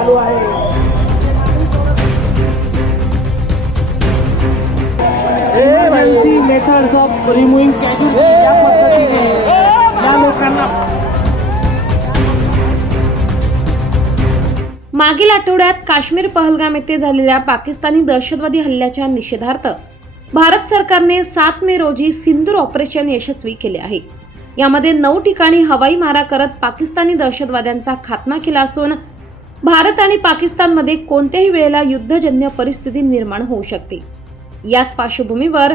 चालू आहे। Emergency methods of removing casualty या पद्धतीने या लोकांना मागील आठवड्यात काश्मीर पहलगाम येथे झालेल्या पाकिस्तानी दहशतवादी हल्ल्याच्या निषेधार्थ भारत सरकारने 7 मे रोजी सिंदूर ऑपरेशन यशस्वी केले आहे। यामध्ये 9 ठिकाणी हवाई मारा करत पाकिस्तानी दहशतवाद्यांचा खात्मा केला असून भारत आणि पाकिस्तानमध्ये कोणत्याही वेळेला युद्धजन्य परिस्थिती निर्माण होऊ शकते। याच पार्श्वभूमीवर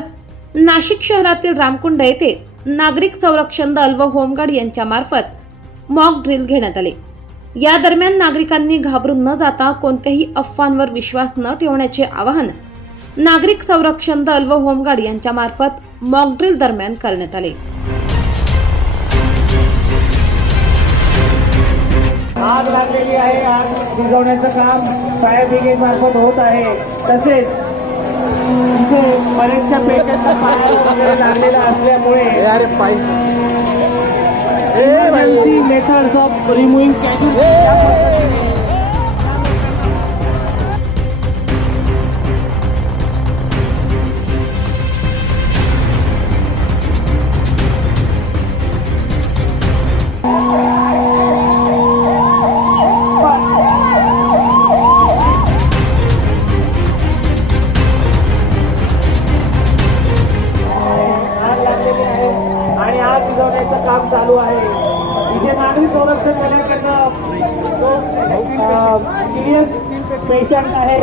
नाशिक शहरातील रामकुंड येथे नागरिक संरक्षण दल व होमगार्ड यांच्या मार्फत मॉक ड्रिल घेण्यात आले। या दरम्यान नागरिकांनी घाबरून न जाता कोणत्याही अफवांवर विश्वास न ठेवण्याचे आवाहन नागरिक संरक्षण दल व होमगार्ड यांच्या मार्फत मॉक ड्रिल दरम्यान करण्यात आले। आग लागलेली आहे, आग विझवण्याचं काम फायर ब्रिगेड मार्फत होत आहे। तसेच इथे बरेचशा पेट्यांचा फायर वगैरे लागलेला असल्यामुळे emergency methods of removing casualty या पद्धतीने काम चालू आहे। इथे नागरिक संरक्षण दलाकडनं जो सिरियस पेशंट आहे